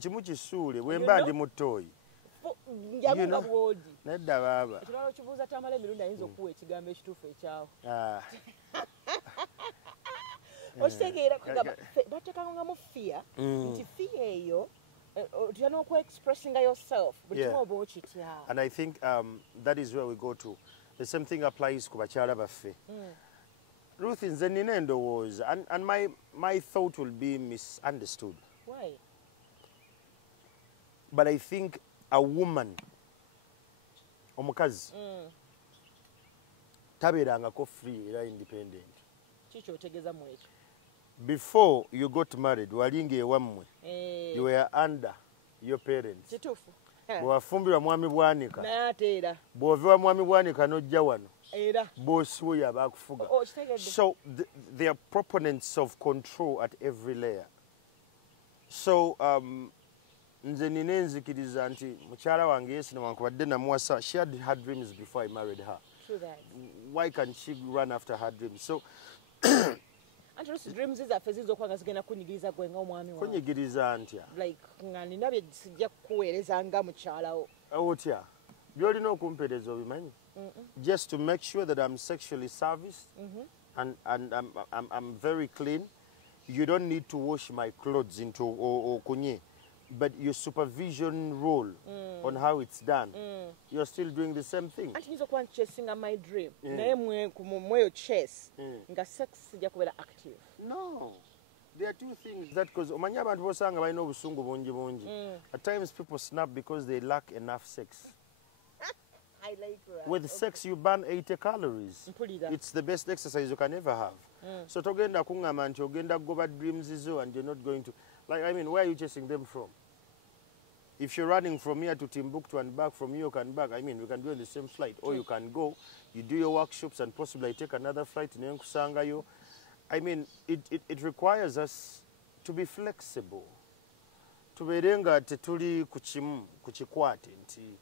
Chimu kisuule wemba ndi mutoyi. Njabunga bwodi. Nedda baba. Ekiralo kibuuza tamala emirundi ayinza okuwa ekigambo ekituufu ekyawo. Okitegeera bateekanga nga mu fear nti fear eyo tulina okwe-expressinga yourself buli kimu oba okitya. And I think that is where we go to. The same thing applies ku bakyala baffe. Ruth nze nina endowooza and my thought will be misunderstood. Why? But I think a woman, omukazi, tabeerangako free era independent. Kiki otegeeza mu ekyo? Before you got married, walinga ewammwe, you were under your parents. Kituufu. Bwewafumbirwa mwami bwanika, naye ate era bw'ova mwami bwanika n'ojja wano, era boosi wo y'abaakufuga. So they are proponents of control at every layer. So nze nina enzikiriza nti mukyala wange Yesu newankubadde namuwasa, she had her dreams before I married her. True that. Why can't she run after her dreams? So anti oluusi dreams zaffe ziyinza okuba nga zigenda kunyigiriza gwe ng'omwami wawe. Kunyigiriza ntya? Like nga nina bye sijja kukuweereza nga mukyalawo. Otya? By'olina okumpeereza obimanyi? Just to make sure that I'm sexually serviced and I'm very clean. You don't need to wash my clothes into okunye. But your supervision role on how it's done, you're still doing the same thing. Anti nyiza okuba nkichasinga my dream. Naye mweyo chase nga sex sijja kubeera active. No. There are two things that because omanyi abantu bosanga balina obusungu bungi. At times people snap because they lack enough sex. I like that. With sex you burn 80 calories. It's the best exercise you can ever have. So togenda kungamba nti ogenda kugoba dreams zo and you're not going to, like, I mean, where are you chasing them from? If you're running from here to Timbuktu and back, from New York and back, I mean, we can do it on the same flight. Or you can go, you do your workshops and possibly take another flight in Nkusangayo. I mean, it requires us to be flexible. Tuberenga tetuli kuchikwate nti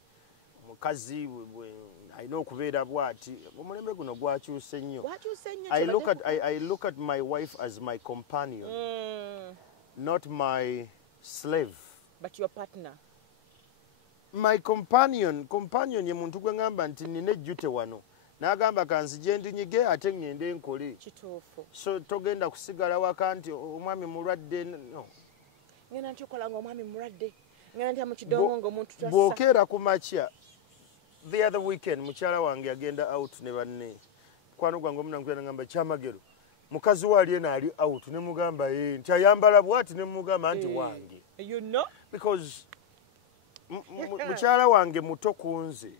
mukazi ayina okubeera bwati omulembe guno gwakyuse nnyo. I look at my wife as my companion, not my slave. But your partner. My companion ye muntu gwe ngamba nti nina ejjute wano. N'agamba kanzije ndinyige ate ngende nkole. Kituufu. So togenda kusigala waka nti omwami mulwadde. No. Ngena ntukola nga omwami mulwadde. Ngena nti amukidongo ng'omuntu twassa. Bw'okeera ku makya. The other weekend mukyala wange agenda out ne banne. Kwano gwange omunankwera ngamba Kyamagero. Mukazi wali ena ali out ne mugamba nti ayambala bwati ne mugamba nti wange. You know? Because mukyala wange muto kunze.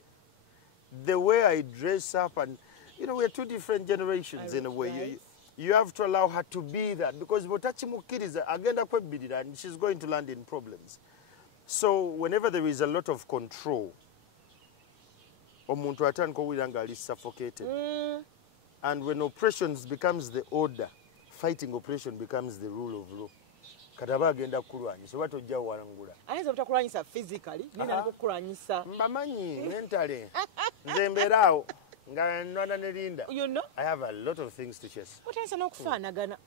The way I dress up and, you know, we're two different generations in a way. You have to allow her to be that because botachimukiriza agenda kwebbirira and she's going to land in problems. So whenever there is a lot of control, omuntu atandika owulira nga ali suffocated. And when oppressions becomes the order, fighting oppression becomes the rule of law. Kataba agenda kukulwanyisa oba tojja walangula. Ayinza obutakulwanyisa physically, nina kukulwanyisa. Mbamanyi mentally. Nze mbeeraawo nga nwana ne Linda. You know? I have a lot of things to chase. Otayinza n'okufaanagana.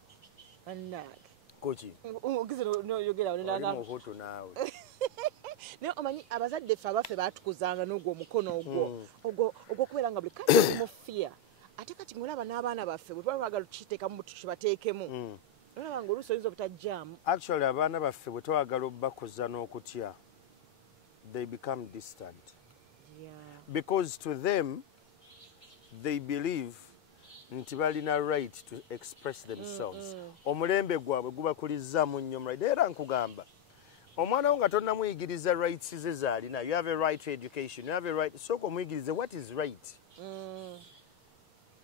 Annaage. Koki. Ogize n'oyogera olinaga. Oli muhutu naawe. Naye omanyi abazadde ffe abaffe baatukuzanga n'ogwo omukono ogwo ogw'okubeera nga buli kati mu fear. Ate kati ng'olaba n'abaana baffe bwe tuba twagala tukiteekamu mu kibateekemu. Olaba nga oluusi oyinza obutajjaamu. Actually abaana baffe bwe twagala obbakuza n'okutya, they become distant. Yeah. Because to them, they believe nti balina right to express themselves. Omulembe gwabwe gubakulizzaamu nnyo right. Era nkugamba, omwana wo nga tonnamuyigiriza rights ze zaalina. You have a right to education. You have a right. Sooka omuyigirize what is right.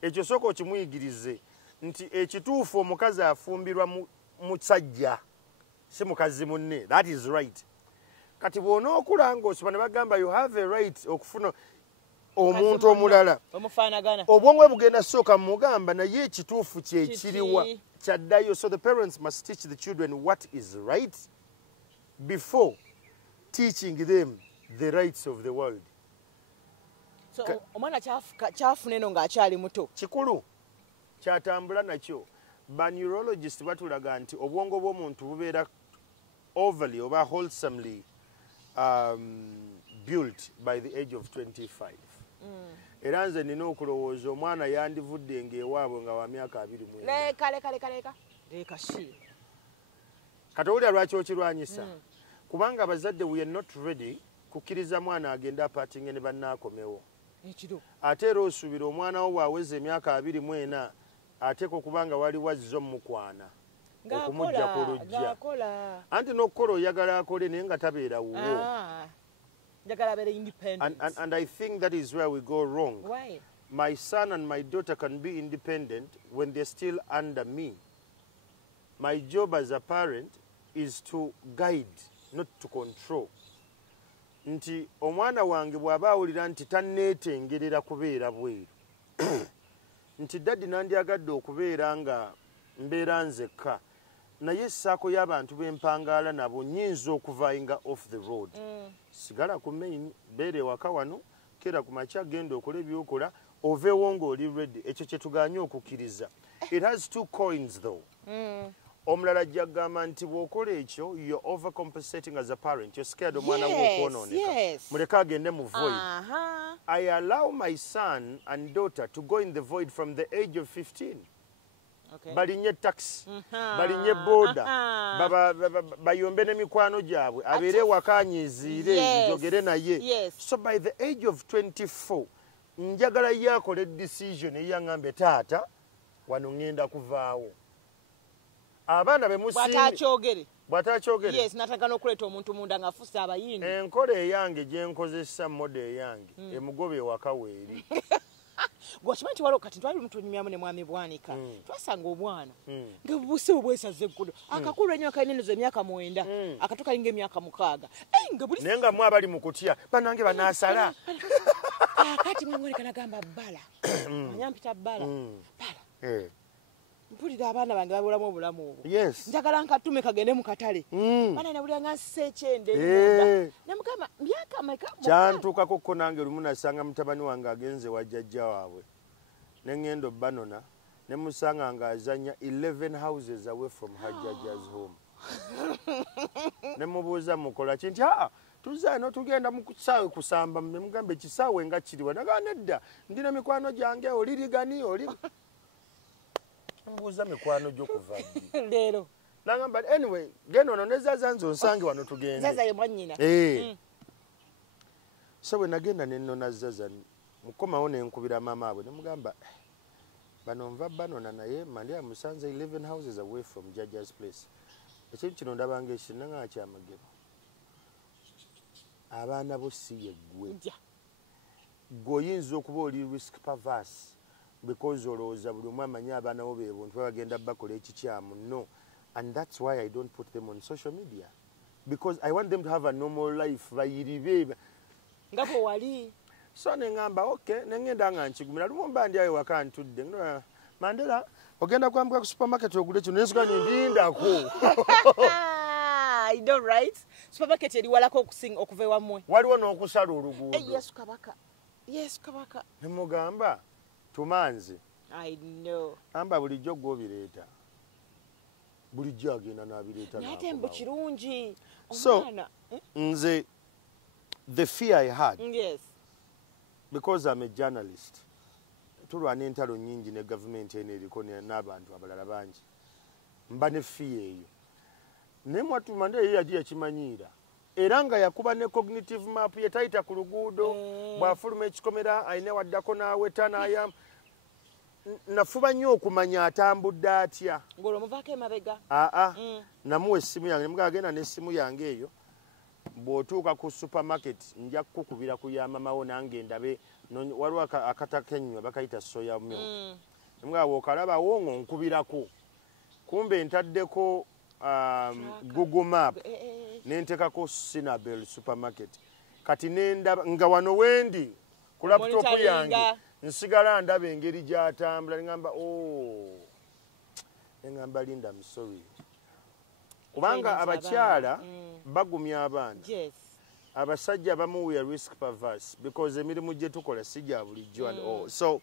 Ekyo sooka okimuyigirize nti ekituufu omukazi afumbirwa musajja si mukazi munne. That is right. Kati bw'onookula ng'osoma ne bagamba you have a right okufuna omuntu omulala. Omufaanagana. Obwongo bwe bugenda sooka mugamba naye ekituufu kye kiriwa kyaddayo. So the parents must teach the children what is right before teaching them the rights of the world. So omwana kyafuna eno ng'akyali muto. Kikulu kyatambula nakyo. Ba neurologists batulaga nti obwongo bw'omuntu bubeera overly or wholesomely built by the age of 25. Era nze nina okulowooza omwana yandivudde ng'ewaabwe nga wa myaka 29. Leka shi. Kati owulira lwaki okirwanyisa? Kubanga abazadde we are not ready kukkiriza mwana agenda apaatinge ne bannaakomewo. Ate era osuubira omwana wo bw'aweza emyaka 24 ateeka okubanga wali wazzo mukwana okumujja ku lujja. Anti n'okukola oyagala akole naye nga tabeera wuwo. And I think that is where we go wrong. Why? My son and my daughter can be independent when they're still under me. My job as a parent is to guide, not to control. Nti omwana wange bw'aba awulira nti tanneetengerera kubeera bweru. Nti daddi nandyagadde okubeera nga mbeera nzekka. Naye ssaako y'abantu b'empangaala nabo nnyinza okuvainga off the road. Sigala ku main, beere waka wano, kera ku makya genda okola ebyokola, oveewo ng'oli ready. Ekyo kye tugaanye okukkiriza. It has two coins though. Omulala ajja kugamba nti bw'okola ekyo, you're overcompensating as a parent. You're scared omwana wo okwonooneka. Muleke agende mu void. I allow my son and daughter to go in the void from the age of 15. Balinye taxi, balinye boda, bayombe n'emikwano gyabwe, abeere wakanyiziire njogere naye. So by the age of 24, njagala yakole decision eyangambe taata wano ngenda kuvaawo. Abaana be musimbi bw'atakyogere. Yes, nataka n'okuleeta omuntu munda ng'afusa abayindi. Enkola eyange gye nkozesa mode eyange emugobe ewaka weeri. Gwakimanyi waliwo kati twali mutunyumyamu ne mwami Bwanika. Twasanga obwana nga bubusibu bwesaze ekkudo. Akakulu ennyo akayinenezo emyaka 9, akato kalinga emyaka 6. Nga buli naye nga mwe abali mu kutya bannange banaasala. Kati mwamwereka nagamba bbala. Anyampita bbala. Bbala. Mpulira abaana bange babulamu obulamu obwo. Njagala nkatume kagende mu katale. Baana nabulira nga nsekyende nnunda. Namugamba myaka ameka kyantuukako ko nange lumu nasanga mutabani wange agenze wa jjajja waabwe. Ne ŋŋenda Banona ne musanga ng'azanya 11 houses away from her jjajja's home. Ne mubuuza mukola ki nti tuzza eno tugenda mu kisaawe kusamba. Ne mugamba ekisaawe nga kiriwa. Nagaa nedda ndina mikwano gyange olirigani oli mbuuza mikwano gy'okuva ddi leero nagamba anyway genda ono ne zaza nze onsange wano tugende. Zaza ye mwannyina. So bwe nagenda ne nnona zaza mukomawo ne nkubira maama abwe ne mugamba bano nva Banona naye mali amusanze 11 houses away from Jajja's place. Ekintu kino ndabanga ekinanga nga Kyamagero. Abaana bo si ye ggwe. Ggwe oyinza okuba oli risk perverse. Because olowooza buli omu amanyi abaana bo be buntu bagenda bakola ekikyamu. No. And that's why I don't put them on social media. Because I want them to have a normal life. Bayiribe. Ngapo wali. So ne ngamba okay, ne ngenda nga nkigumira lumu mba ndi ayo waka ntudde. Mandela, ogenda kwambuka ku supermarket ogule kino nensuka ndindako. I don't right. Supermarket eri walako okusinga okuva ewamwe. Waliwo n'okusala oluguudo. Yes kabaka. Yes kabaka. Ne mugamba tumanzi. I know. Amba bulijjo gwobireeta. Bulijjo agenda n'abireeta n'akomawo. Nate mbu kirungi. So, nze, the fear I had. Yes. Because I'm a journalist. Tulwana entalo nnyingi ne government eno eriko n'abantu abalala bangi. Mba ne fear eyo. Ne mwatuma nde ye yagiye kimanyiira. Era nga yakuba ne cognitive map ye tayita ku luguudo. Bw'afuluma ekikomera ayina waddako n'aweta n'ayamba. Nafuba nnyo okumanya atambudde atya. Ng'olomuvaako emabega. Namuwa essimu yange nemuga agenda n'essimu yange eyo. Bw'otuuka ku supermarket nja kukubira ku ya mama wo nange ndabe waliwo akataka ennyo bakayita soya milk. Nemuga bw'okalaba wo ng'onkubirako. Kumbe ntaddeko Google Map nentekako Sinabel supermarket. Kati nendaba nga wano wendi ku laptop yange. Nsigala ndaba engeri gy'atambula ngamba ngamba Linda I'm sorry. Kubanga abakyala bagumya abaana. Yes. Abasajja abamu we are risk perverse because emirimu gye tukola si gya bulijjo and all. So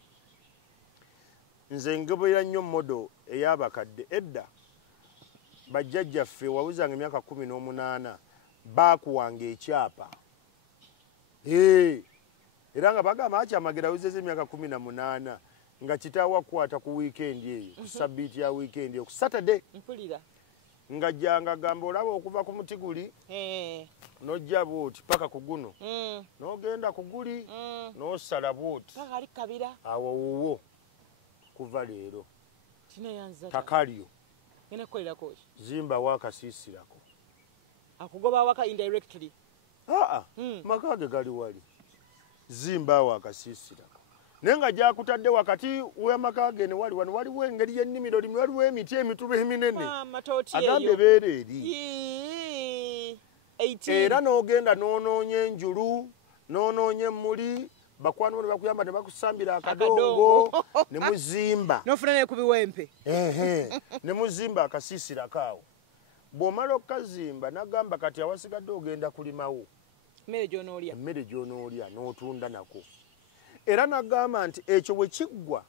nze ngoberera nnyo modo ey'abakadde edda bajjajjaffe wawuzanga emyaka 18 baakuwanga ekyapa era nga bagamba Kyamagero awuzeza emyaka 18 nga kitaawa akwata ku weekend eyo ku sabbiiti ya weekend eyo ku Saturday nga jjanga gamba olaba okuva ku muti guli n'ojja bwoti paka ku guno n'ogenda ku guli n'osala bwoti awo wuwo kuva leero takalyo zimba wakasiisirako akugoba waka indirectly maka ge gali wali zimba wakasiisirako naye nga gyakutadde wakati w'amaka ge ne wali wano waliwo engeri y'ennimiro limu waliwo emiti emituba eminene agambe beera eri era n'ogenda n'onoonya enjulu n'onoonya emmuli bakwano ne bakuyamba ne bakusambira akadongo ne muzimba n'ofuna ne ku biwempe ne muzimba akasiisirako awo bw'omala okukazimba n'agamba kati awasigadde ogenda kulimawo emmere gy'onoolya n'otunda nako era n'agamba nti ekyo bwe kiggwa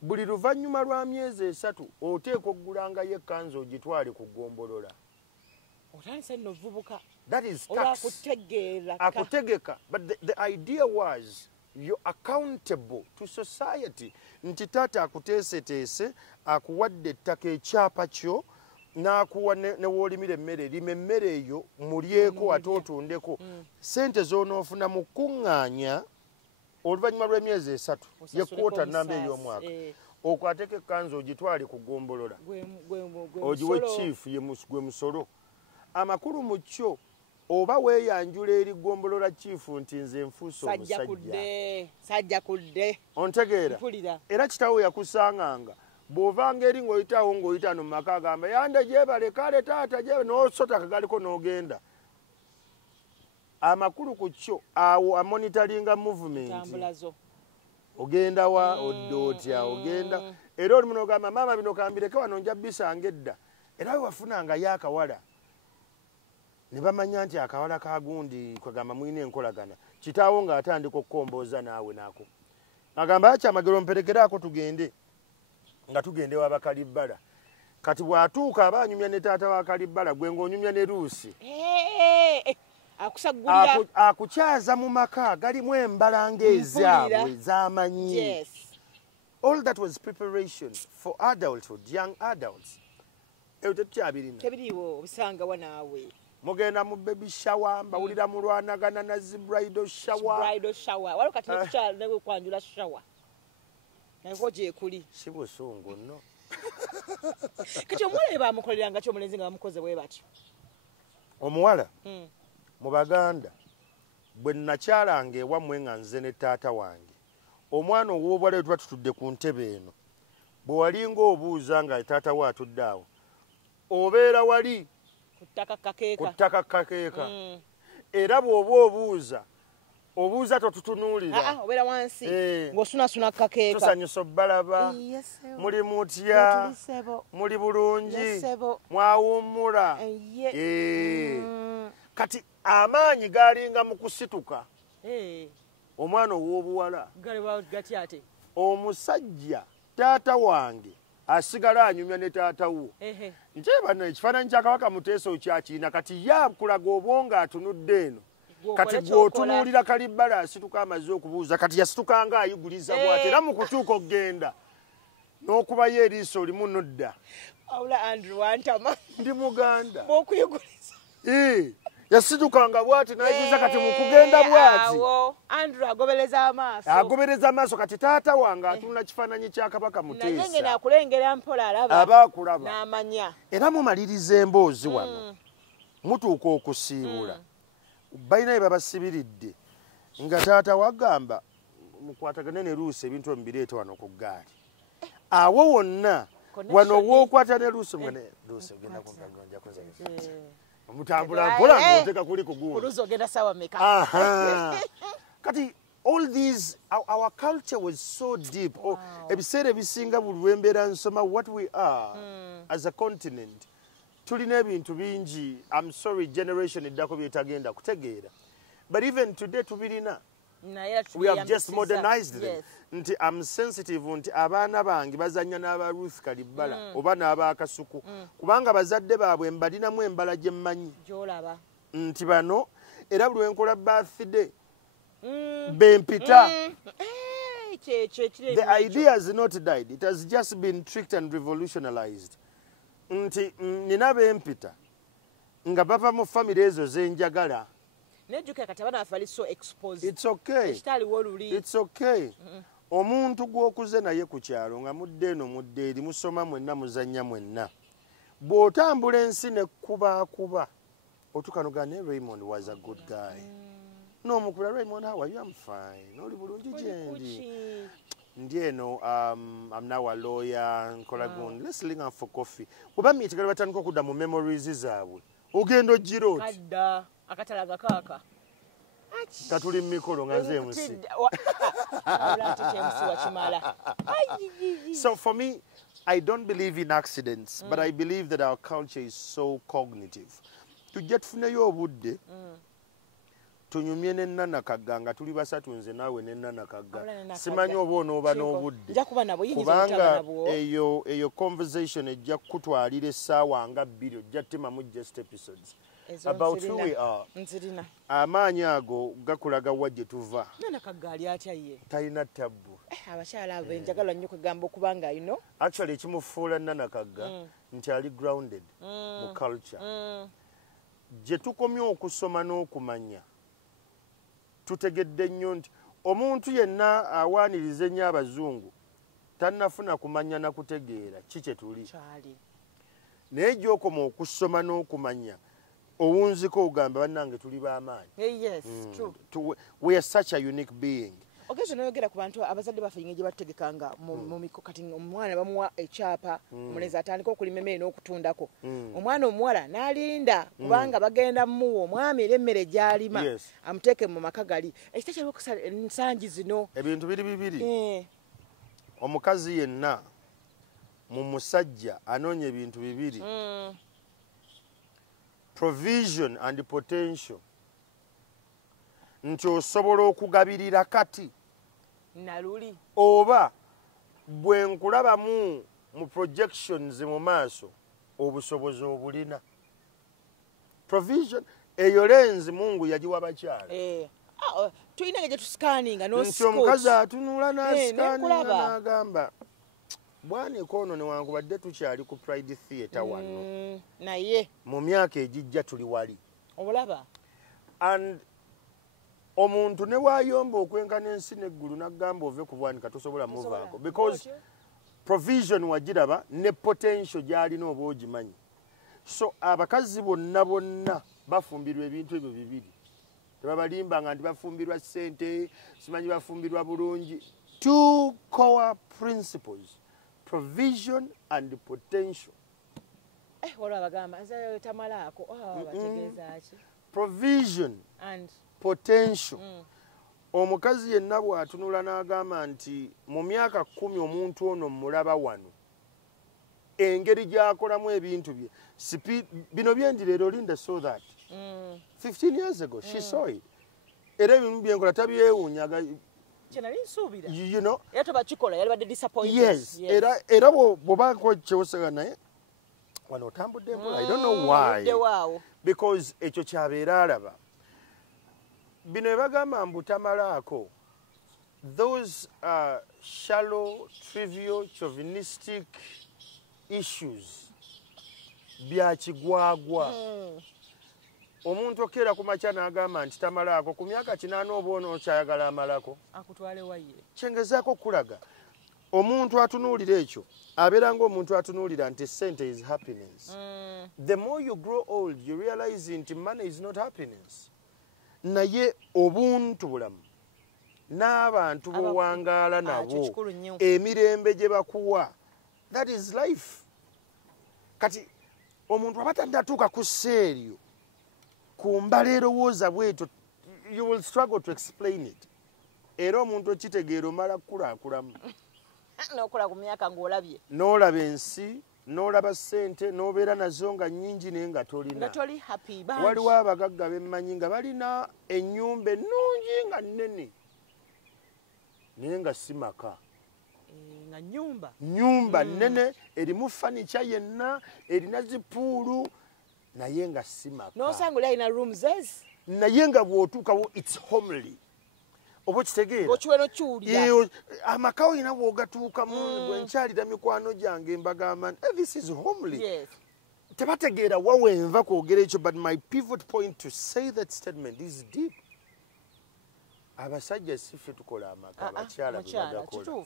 buli luvannyuma lwa myezi 3 oteekwa okgulangayo ekkanzu ogitwale ku ggombolola otandise nno vubuka that is tax akutegeka but the idea was you're accountable to society nti taata akuteeseteese akuwadde ettaka ekyapa kyo n'akuwa ne woolimira emmere lima emmere eyo mulyeko ate otundeko sente z'onoofuna mu kuŋŋaanya oluvannyuma lw'emyezi 3 yekwota nnamba ey'omwaka okwateko ekkanzu ogitwale ku ggombolola ogiwe chief gwe musolo amakulu mu kyo oba weeyanjula eri ggombolola chief nti nze nfuuse sajja kudde ontegeera era kitawo yakusanganga bw'ovanga eri ng'oyitawo ng'oyitano mu maka agamba yande gyebale kale taata gyebale n'osota kagaliko n'ogenda amakulu ku kyo awo amonitaringa movement ogenda wa odde otya ogenda era oli muno ogamba maama bino kambireke wano nja bisanga edda era we wafunanga y'akawala ne bamanya nti akawala ka gundi kwegamba mwine enkolagana kitaawo ng'atandika okukombooza naawe naako agamba Kyamagero mperekeraako tugende nga tugende w'abakalibbala kati bw'atuuka aba anyumya ne taata wa kalibbala gwe ng'onyumya ne Luusi akukyaza mu maka galimu embalanga ezaabwe z'amanyi all that was preparation for adulthood, young adults. Eyo tetukyabirina tebiriwo obisangawa naawe mugenda mu baby shower mbawulira mulwanagana na bridal shower waliwo kati nekukyala newe kwanjula shower naiko gyekuli si busungu nno kati omuwala bamukoleranga ki omulenzi nga bamukoze bwe batyo omuwala mu Baganda bwe nakyalanga ewammwe nga nze ne taata wange omwana ow'obwala tuba tutudde ku ntebe eno bwe walinga obuuza nga taata we atudde awo obeera wali ku ttaka kakeeka era bw'oba obuuza totutunuulira obeera wansi ng'osunasuna kakeeka tusanyusa obbalaba muli mutya muli bulungi mwawummula kati amaanyi galinga mu kusituka omwana ow'obuwala omusajja taata wange asigala anyumya ne taata wo nkyebana ekifaananyi kya Kabaka Muteesa okyakiina kati yakulaga obwonga atunudde eno kati gw'otunuulira Kalibbala asituka amaze okubuuza kati yasitukanga ayiguliza bw'ati era mu kutuuka okgenda n'okubayo eriiso olimu nodda ndi Muganda yasidukanga bw'ati n'ayiguliza kati mu kugenda bw'ati agobereza amaaso kati taata wange atunula kifaananyi kya Kabaka Muteesa aba akulaba era mumaliriza emboozi wano mutuuka okusiibula balina bye babasibiridde nga taata wagamba mukwatagane ne Luusi ebintu ebibireete wano ku ggaali awo wonna wano wookwata ne Luusi ogenda kunja mutambula mpola ng'oteeka kuli ku gundi kati all these our culture was so deep ebiseera ebisinga buli lwembeera nsoma what we are as a continent tulina ebintu bingi I'm sorry generation eddako byetagenda kutegeera but even today tubirina We have just modernized them. Nti I'm sensitive nti abaana bange bazanya n'aba Ruth Kalibala oba n'aba Kasuku kubanga bazadde baabwe mbalinamu embala gye mmanyi nti bano era buli wenkola birthday bempita. The idea has not died. It has just been tricked and revolutionized. Nti nina bempita nga bava mu family ezo zenjagala. It's okay. It's okay. Omuntu gwokuze naye ku kyalo nga mudde eno mudde eri musoma mwenna muzannya mwenna. Bw'otambula ensi ne kuba otukanogane Raymond was a good guy. No mukula Raymond, how are you? I'm fine. Oli bulungi gyendi. Ndieno, I'm now a lawyer. Nkolagun. Let's link up for coffee. Kuba mitigala batandika okudda mu memories zaabwe. Ogendo jirot. Kadda akatalaga kaka. Katuli mikolo nga nze musi. So for me, I don't believe in accidents, but I believe that our culture is so cognitive. Tujetfuneyo obudde. Tunyumye n'ennana kagga nga tuli basatu nze naawe n'ennana kagga. Simanyi oba onooba n'obudde. Kubanga eyo conversation ejja kutwalira essaawa nga 2 ojja temamu just episodes. About who we are. Amaanyi ago gakulaga wa gye tuva. Nana kagga ali atya ye. Talina tabbu. Abakyala abo njagala nnyo kugamba okubanga you know. Actually ekimufuula Nana kagga nti ali grounded mu culture. Gye tukomye okusoma n'okumanya. Tutegedde nnyo nti omuntu yenna awaaniriza ennyo abazungu tannafuna kumanya na kutegeera kiki tuli. Naye gy'okoma okusoma n'okumanya owunziko ogamba bannange tuli b'amaanyi. Yes, true. We are such a unique being. Ogezo n'oyogera ku bantu abazadde baffe gye bategekanga mu miko kati omwana bamuwa ekyapa mulezi atandika okulima emmere n'okutundako. Omwana omuwala n'alinda kubanga bagenda mmuwa omwami era emmere gy'alima amuteeke mu maka gali. Ekita kyaliwo ensangi zino. Ebintu biri bibiri. Omukazi yenna mu musajja anoonya ebintu bibiri. Provision and potential. Nti osobola okugabirira kati. Naluli. Oba bwe nkulabamu mu projections mu maaso obusobozi obulina. Provision eyo lenzi Mungu yagiwa bakyala. Tulina gye tuscanninga no scope. Omukazi atunula n'ascanninga n'agamba bwaniko ono newankubadde tukyali ku Pride Theatre wano. Naye mu myaka egijja tuli wali. Obulaba. And omuntu ne wayomba okwenkana ensi n'eggulu n'agamba ove ku bwanika tosobola muvaako because provision wagiraba ne potential gy'alina oba ogimanyi. So abakazi bonna bafumbirwa ebintu ebyo bibiri. Tebabalimbanga nti bafumbirwa ssente, simanyi bafumbirwa bulungi. 2 core principles, provision and potential. Waliwo abagamba nze tamalaako. Bategeeza ki? Provision and potential. Omukazi yenna bw'atunula n'agamba nti mu myaka 10 omuntu ono mulaba wano. Engeri gy'akolamu ebintu bye. Bino byendireero Linda saw that. 15 years ago, she saw it. Era ebintu byenkola tabyewuunyaga. You know? Yes. Era bw'obaako kyewosega naye wano otambudde mpola. I don't know why. Because ekyo kyabeera alaba. Bino ebagamba mbu tamalaako. Those are shallow, trivial, chauvinistic issues. Bya kigwagwa. Omuntu okera ku makya n'agamba nti tamalaako ku myaka 8 oba onokyayagala amalako. Akutwale waye. Kyengezaako kulaga. Omuntu atunuulira ekyo abeera ng'omuntu atunuulira nti sente is happiness. The more you grow old, you realize nti money is not happiness. Naye obuntu bulamu n'abantu bowangaala nabo emirembe gye bakuwa, that is life. Kati omuntu abatadde atuuka ku sseeryo ku mbala erowooza bwetyo, you will struggle to explain it. Era omuntu okitegeera omala kukulaankulamu n'okola ku myaka ng'olabye, n'olaba ensi, n'olaba ssente, n'obeera nazo nga nnyingi naye nga tolina. Waliwo abagagga bemmanyi nga balina ennyumba ennungi nga nnene naye nga si maka. Nga nyumba. Nyumba nnene erimu furniture yenna, erina zipuulu naye nga si maka. N'osanga oli alina rooms ez. Naye nga bw'otuukawo it's homely. Oba kitegeera. Okiwero kyulira. Amaka olina bw'ogatuukamu bwe nkyalira mikwano gyange mbagamba this is homely. Yes. Tebategeera wawenva kwogera ekyo, but my pivot point to say that statement is deep. Abasajja siffe tukola amaka, abakyala bagakola.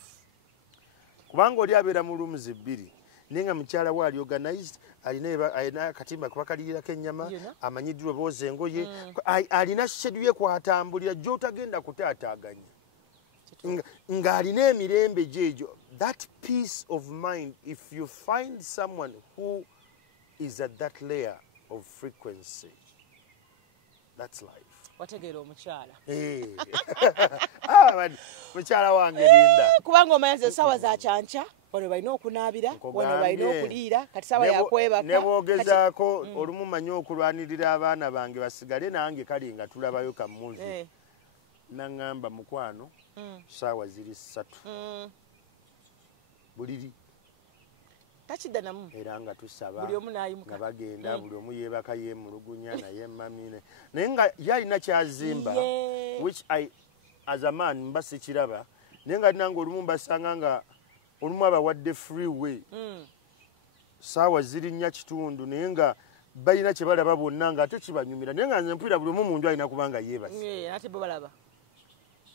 Kubanga oli abeera mu rooms bbiri naye nga mukyala we ali organized, alina akatimba kubakalirirako ennyama, amanyiddwa booza engoye, alina schedule ye kwatambulira gy'otagenda kutaataaganya, ng'alina emirembe gyegyo. That peace of mind, if you find someone who is at that layer of frequency, that's life. Wategeera omukyala. Mukyala wange linda. Kubanga omanyi essaawa za kyanca, wano balina okunaabira, wano balina okuliira, kati ssaawa yakwebaka. Ne boogezaako olumu manyi okulwanirira abaana bange basigale nange kale nga tulabayo ka movie. Naŋŋamba mukwano, ssaawa ziri 3. Buliri. Takidda namu. Era nga tusaba. Buli omu n'ayimuka. Nga bagenda, buli omu yeebaka yeemulugunya naye mamine. Naye nga yalina kyazimba, which I, as a man, mba sikiraba. Naye nga nange olumu mbasanga nga olumu abawadde freeway. Ssaawa ziri 4 naye nga balina kye balaba bonna nga ate kibanyumira. Naye nga nze mpulira buli omu mu nju alina kubanga yeebase. Ate bo balaba.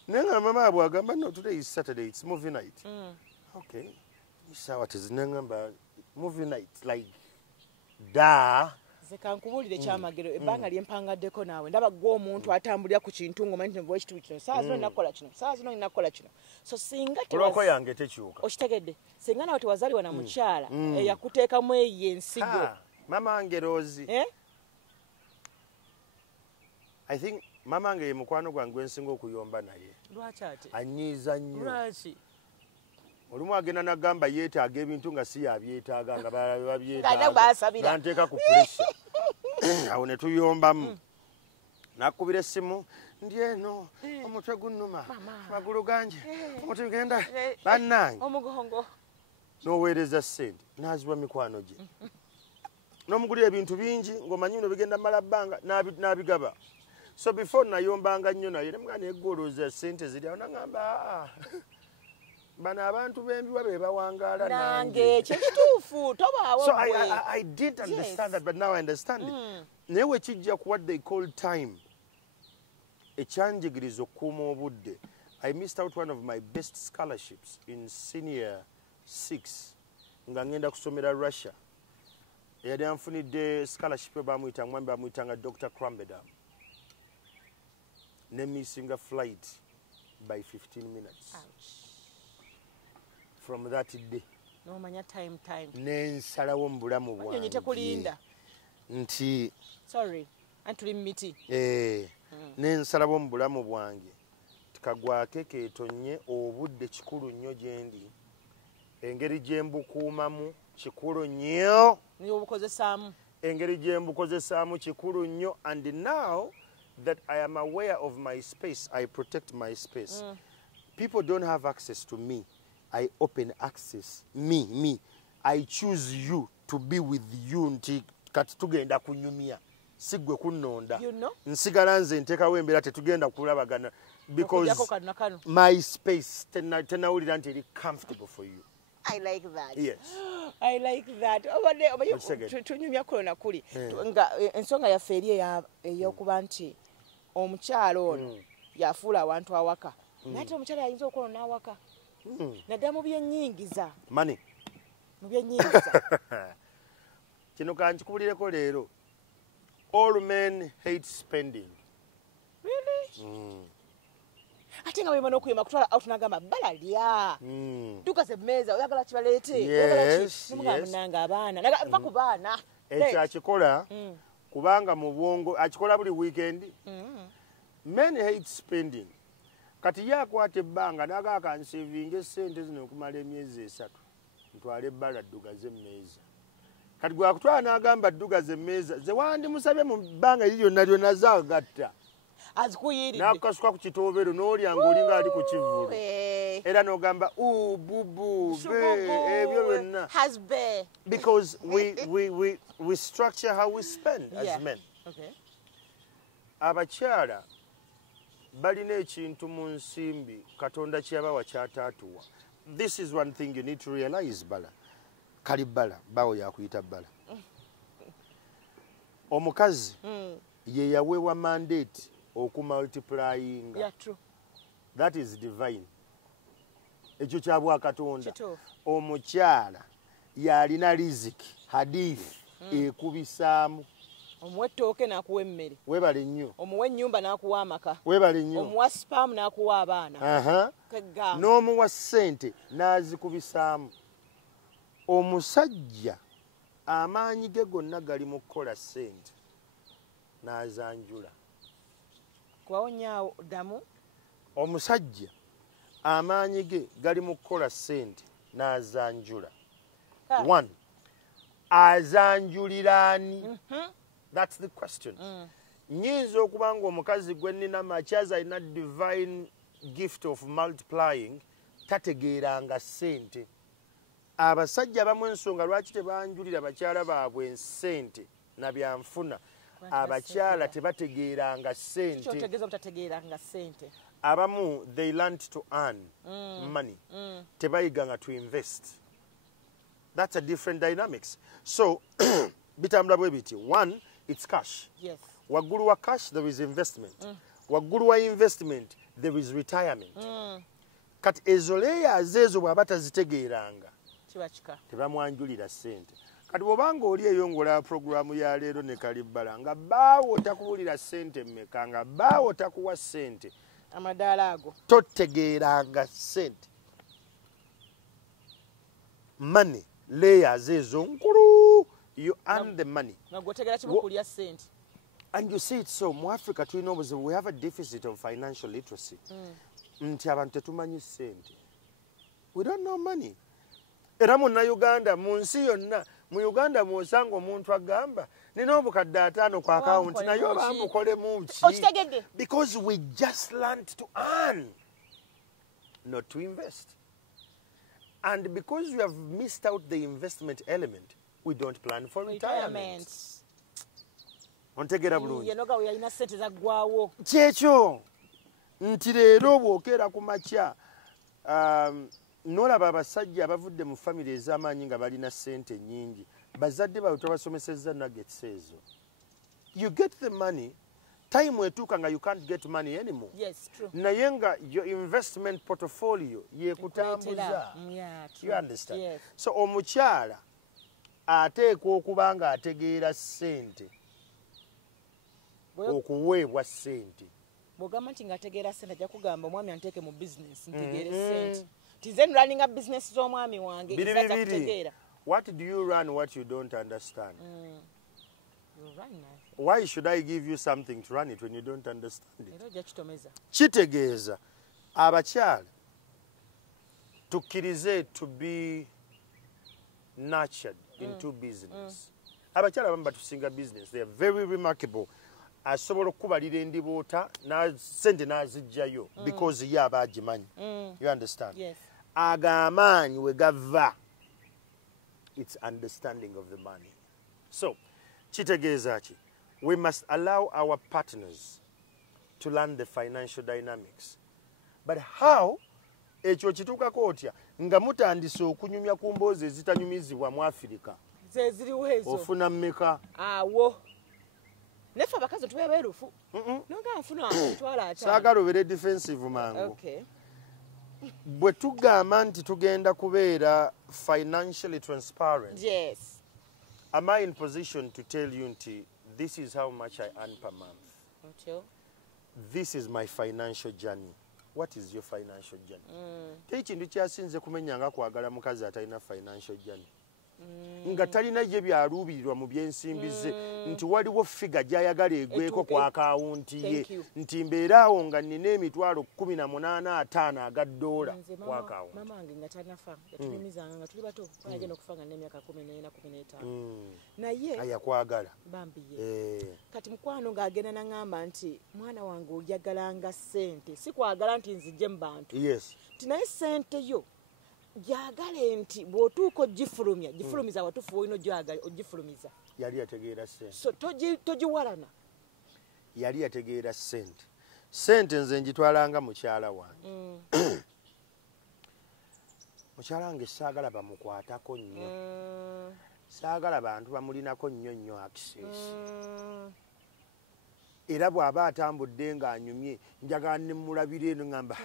Naye nga mama bw'agamba no, today is Saturday, it's movie night. Okay. Ssaawa tezinengamba movie night like da. Nze kankubuulire Kyamagero, ebbanga lyempangaddeko naawe ndaba gwe omuntu atambulira ku kintu ng'omanyi nti nvuba ekitundu kino, saa zino nakola kino, saa zino nakola kino. So singa olwako yange tekyuka. Okitegedde, singa nawe tewazaalibwa na mukyala eyakuteekamu eyo ensigo. Mama wange Rozi. I think mama wange ye mukwano gwange gwensinga okuyomba naye. Lwaki ate? Anyiiza nnyo. Lwaki? Olumu agenda n'agamba yeetaaga ebintu nga si yabyetaaga nga babyetaaga. N'anteeka ku pressure. Awo ne tuyombamu. N'akubira essimu, ndi eno, omutwe gunnuma, amagulu gange, omutwe genda, bannange. Omugongo. N'oweereza ssente, n'aziwa mikwano gye. N'omugulira ebintu bingi, ng'omanyi bino bigenda mmala bbanga, n'abigaba. So before nayombanga nnyo naye, ne mugana eggolooza ssente ziri, awo n'aŋŋamba, bano abantu b'embiwa be bawangaala nange kyekituufu tobaawo. So I didn't understand that, but now I understand it. Naye we kijja ku what they call time, ekyanjigiriza okukuuma obudde. I missed out one of my best scholarships in senior 6 nga ngenda kusomera Russia. Eyali anfunidde scholarship mwambi bamuyitanga Dr. Krambedam. Ne missing a flight by 15 minutes. Ouch. From that day. No manya time. Nensalawo mu bulamu bwange. Nyonyi tekulinda. Nti. Sorry. Antuli miti. Nensalawo mu bulamu bwange. Tikagwake keetonye obudde kikulu nnyo gyendi. Engeri gye mbukuumamu kikulu nnyo. N'obukozesaamu. Engeri gye mbukozesaamu kikulu nnyo. And now that I am aware of my space, I protect my space. People don't have access to me. I open access. Me. I choose you to be with you nti kati tugenda kunyumya. Sigwe kunnonda. You know? Nsigala nze ntekawo embeera tetugenda kulabagana. Because my space tenawulira nti eri comfortable for you. I like that. Yes. I like that. Tunyumya kolona kuli. Nga ensonga yaffe eri ey'okuba nti omukyalo ono yafuula abantu awaka. Nate omukyala yayinza okukola n'awaka. Naddala mu byennyingiza. Money. Mu byennyingiza. Kino kankikubulireko leero. All men hate spending. Really? Ate nga wema n'okuyema kutwala out n'agamba balalya. Tukaze emmeeza oyagala kibaleete. Yes. Namugamba abaana. Nva ku baana. Ekyo akikola kubanga mu bwongo akikola buli weekend. Men hate spending. Kati yakwata ebbanga n'agaaka nsevinga essente zino okumala emyezi 3. Ntwala ebbala ddugaze emmeeza. Kati gwakutwala n'agamba ddugaze emmeeza ze wandimusabye mu bbanga eri lyonna lyonna zaagatta. azikuyiridde nakasuka ku kitobero n'olya ng'olinga ali ku kivulu era n'ogamba bubu ebyo byonna because we structure how we spend as men. Abakyala balina ekintu mu nsimbi Katonda kyabawa kyataatuwa. This is one thing you need to realize, Bala. Kali Bala, bawo yakuyita Bala. Omukazi ye yaweebwa mandate okumultiplying. Yeah, true. That is divine. Ekyo kyabwa Katonda. Omukyala yalina riziki hadith ekubisaamu. Omuwe ettooke n'akuwa emmere. Weebale nnyo. Omuwe ennyumba n'akuwa amaka. Weebale nnyo. Omuwa spam n'akuwa abaana. N'omuwa ssente n'azikubisaamu. Omusajja amaanyi ge gonna gali mu kukola ssente n'azanjula. Kwawonyaawo ddamu. Omusajja amaanyi ge gali mu kukola ssente n'azanjula. One, azanjulira ani? That's the question. Nyinza okuba ng'omukazi gwe nnina makyaza alina divine gift of multiplying tategeeranga ssente. Abasajja abamu ensonga lwaki tebanjulira bakyala baabwe ensente na byanfuna. Abakyala tebategeeranga ssente. Abamu they learned to earn money. Tebayiganga to invest. That's a different dynamics. So bitambula bwe biti. One, it's cash. Yes. Waggulu wa cash there is investment. Waggulu wa investment there is retirement. Kati ezo layers ezo bw'aba tazitegeeranga tebamwanjulira ssente. Kati bw'obanga oli eyo ng'olaba programu ya leero ne Kalibbala nga baawo takuwulira ssente mmeka nga baawo takuwa ssente amadaala ago totegeeranga ssente. Money layers ezo nkulu. You earn the money. And you see it so, mu Africa we have a deficit of financial literacy. Nti abantu tetumanyi ssente. We don't know money. Era munna Uganda, mu nsi yonna, mu Uganda mw'osanga omuntu agamba nina obukadde 5 ku account naye oba mbukolemu ki? Because we just learned to earn, not to invest. And because we have missed out the investment element, we don't plan for retirement. Ontegera bulungi. Kyekyo nti leero bw'okeera ku makya n'olaba abasajja abavudde mu famire ez'amaanyi nga balina ssente nnyingi bazadde baabwe tobasomesezza nuggets ezo. You get the money, time etuuka nga you can't get money anymore. Yes, true. Naye nga your investment portfolio yekutambuza. You understand? Yes. So omukyala ateekwa okuba nga ategeera ssente okuweebwa ssente. Bw'ogamba nti ng'ategeera ssente ajja kugamba omwami anteeke mu business ntegeere ssente. Nti running a business z'omwami wange nzajja kutegeera. What do you run what you don't understand? Why should I give you something to run it when you don't understand it? Kitegeeza abakyala tukkirize to be nurtured into business. Abakyala abamu batusinga business. They are very remarkable. Asobola okubalira endiboota ssente n'azijjayo because ye aba agimanyi. You understand? Yes. Agamaanyi we gava. It's understanding of the money. So kitegeeza ki? We must allow our partners to learn the financial dynamics. But how? Ekyo kituukako otya nga mutandise okunyumya ku mboozi ezitanyumizibwa mu Afirika. Zeziriwo ezo. Ofuna mmeka? Awo. Nefa bakazi tuwe berufu. Nonga nfuna ntwala ata. Saagala obeere defensive mangu. Okay. Bwe tugamba nti tugenda kubeera financially transparent. Yes. Am I in position to tell you nti this is how much I earn per month? Until? This is my financial journey. What is your financial journey? Tekintu kyasinze kumenyanga kwagala mukazi atalina financial journey. nga talina ye byaluubirirwa mu byensimbi ze nti waliwo figa gy'ayagala egweko ku akawunti ye nti mbeeraawo nga nnina emitwalo 18,500 aga ddoola ku akawunti. Mama wange nga tanafa yatunyumizanga nga tuli bato agenda okufa nga n'emyaka 14-15 naye yakwagala bambiye kati mukwano ng'agenda n'aŋŋamba nti mwana wange ojagalanga ssente si kwagala nti nzijje mu bantu nti naye ssente yo gyagale nti bw'otuuka gifulumiza watufu olina ogifulumiza. Yali yategeera ssente so togiwalana. Yali yategeera ssente nze njitwalanga mukyala wange mukyala wange saagala bamukwatako nnyo saagala bantu bamulinako nnyo access era bw'aba atambudde ng'anyumye njagala ne mulabira eno ngamba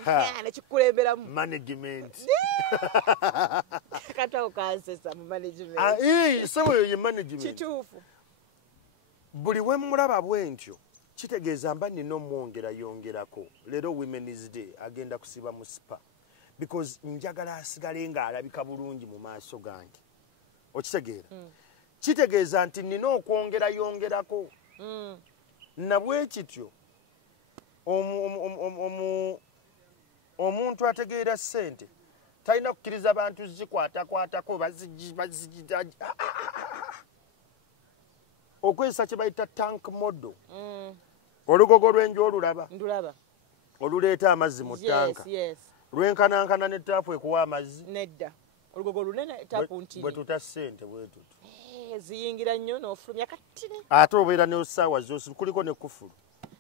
nekikulemberamu management katawo kansesa mu management saweyo ye management kituufu. buli we mulaba bwentyo kitegeeza mba nina omwongerayongerako. Leero Women's Day agenda kusiba mu spa because njagala asigale ng'alabika bulungi mu maaso gange. Okitegeera kitegeeza nti nina okwongerayongerako. Nabwe kityo omuntu ategeera ssente talina kukkiriza abantu zikwatakwatako okwesa kye bayita tank model. Olugogo lw'enju olulaba oluleeta amazzi mu tanka lwenkanankana ne taapu ekuwa amazzi nedda olugogo lunene taapu ntini bwe tuta ssente bwe tutu ziyingira nnyo n'ofulumya katini ate obeera n'essaawa zoosi kuliko ne kufulu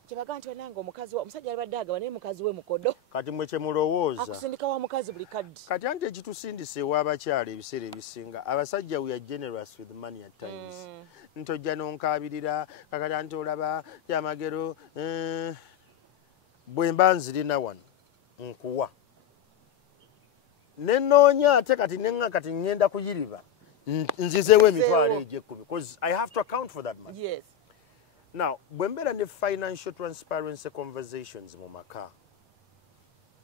kyebaga nti banange omusajja alibadde agaba naye mukazi we mukodo kati mwe kye mulowooza akusindika wa mukazi buli kaddi kati anti ekitusindisa ew'abakyala ebiseera ebisinga abasajja we are generous with money at times ntojja n'onkaabirira kakati anti olaba Kyamagero bwe mba nzirina wano nkuwa ne nnoonya ate kati nenga kati ngenda kuyiriba nzizeewo emitwalo egy'ekkumi because I have to account for that money. Yes. Now bwe mbeera ne financial transparency conversations mu maka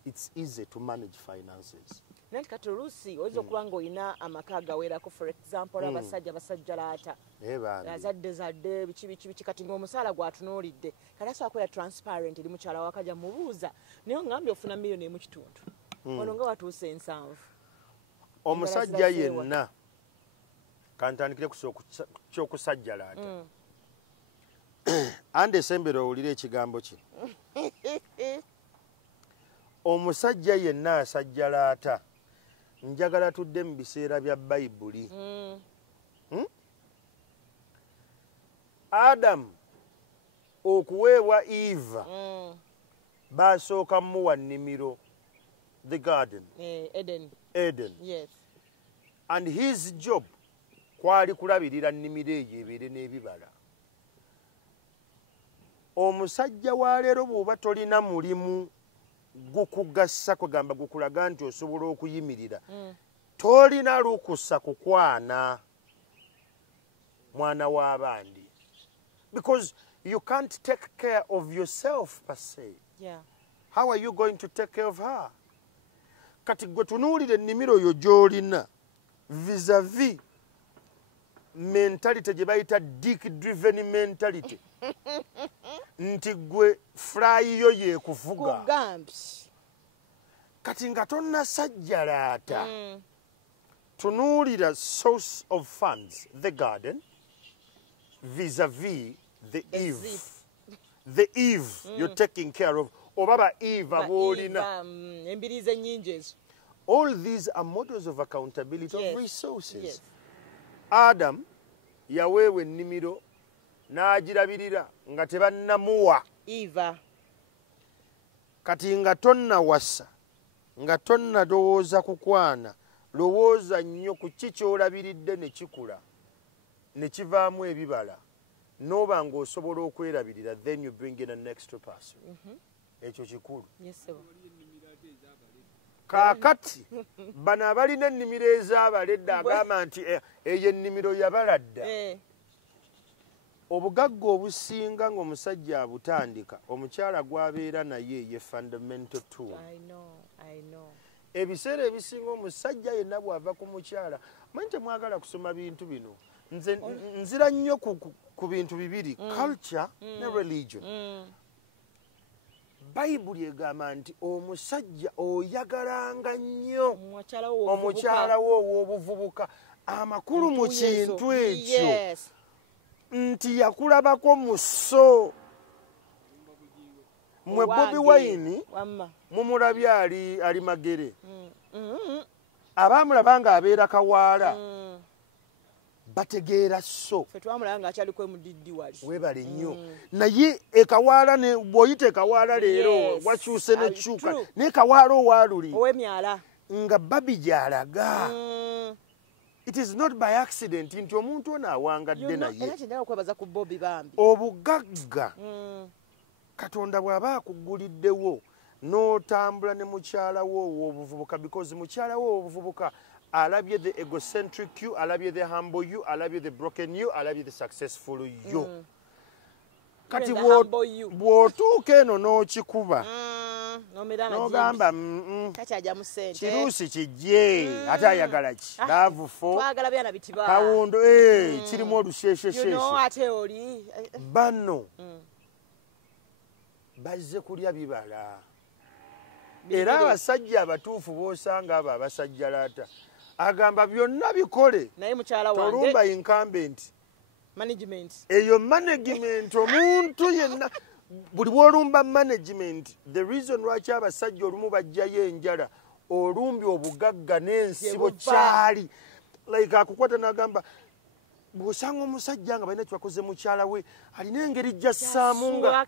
it's easy to manage finances. Nanti kati oluusi oyinza okuba ng'olina amaka agawerako for example abasajjalaata azadde biki kati ng'omusaala gwatunuulidde kati asobola kubeera transparent eri mukyala wakajja mubuuza naye ongambye ofuna $1.5 million ono nga watuuse 7. Omusajja yenna kantandikire kyokusajjalaata ande sembera owulire ekigambo kino omusajja yenna asajjalaata njagala tudde mu biseera bya Bayibuli. Adamu okuweebwa Eva baasooka muwa nnimiro the garden Eden. Yes. And his job kwali kulabirira nnimiro eyo ebeere n'ebibala. Omusajja wa leero bw'oba tolina mulimu gukugassa kugamba gukulaga nti osobola okuyimirira tolina lukusa kukwana mwana w'abandi because you can't take care of yourself per se. Yeah. How are you going to take care of her? Kati gwe tunuulire ennimiro yo gy'olina vis-a-vis mentality gye bayita dick driven mentality nti gwe fly yo yeekuvuga kati nga tonnasajjalaata tunuulira source of funds the garden vis-a-vis the Eve you're taking care of oba ba Eve aboolina embiriize ennyingi ezo. All these are models of accountability Yes. of resources. Yes. Adam yaweewa ennimiro n'agirabirira nga tebannamuwa Eva. Kati nga tonnawasa nga tonnalowooza kukwana lowooza nnyo ku ki ky'olabiridde ne kikula ne kivaamu ebibala n'oba ng'osobola okwerabirira then you bring in an extra person. Ekyo kikulu. Yes, sir. Kaakati bano abalina ennimiro ez'abaledde agamba nti eyo ennimiro yabaladda. Obugagga obusinga ng'omusajja abutandika omukyala gw'abeera naye ye fundamental tool. I know. ebiseera ebisinga omusajja yenna bw'ava ku mukyala manyi temwagala kusoma bintu bino nze nzira nnyo ku bintu bibiri culture ne religion bayibuli egamba nti omusajja oyagalanga nnyo omukyala wo ow'obuvubuka amakulu mu kintu ekyo nti yakulabako mu sso mwe Bobi Wine mumulabye ali magere abaamulaba nga abeera kawaala bategeera sso weebale nnyo naye ekawaala bw'oyita ekawaala leero wakyuse nekyuka naye kawaala owaaluli nga babi gy'alaga it is not by accident nti omuntu ono awangadde naye obugagga Katonda bw'aba akuguliddewo n'otambula ne mukyala wo ow'obuvubuka because mukyala wo ow'obuvubuka alabye the egocentric you, alabye the humble you, alabye the broken you, alabye the successful you. Kati bw'otuuka eno n'okikuba n'ogamba kiruusi kijje ate ayagala ki laavufo kawundo kirimu olusheshesheshe bano bazze kulya bibala era abasajja abatuufu b'osanga abo abasajjalaata agamba byonna bikole tolumba incumbent eyo management omuntu yenna buli bw'olumba management the reason lwaki abasajja olumu bajjayo enjala olumbye obugagga n'ensibo kyali like akukwata n'agamba bw'osanga omusajja nga balina kyebakoze mukyala we alina engeri gy'assaamu nga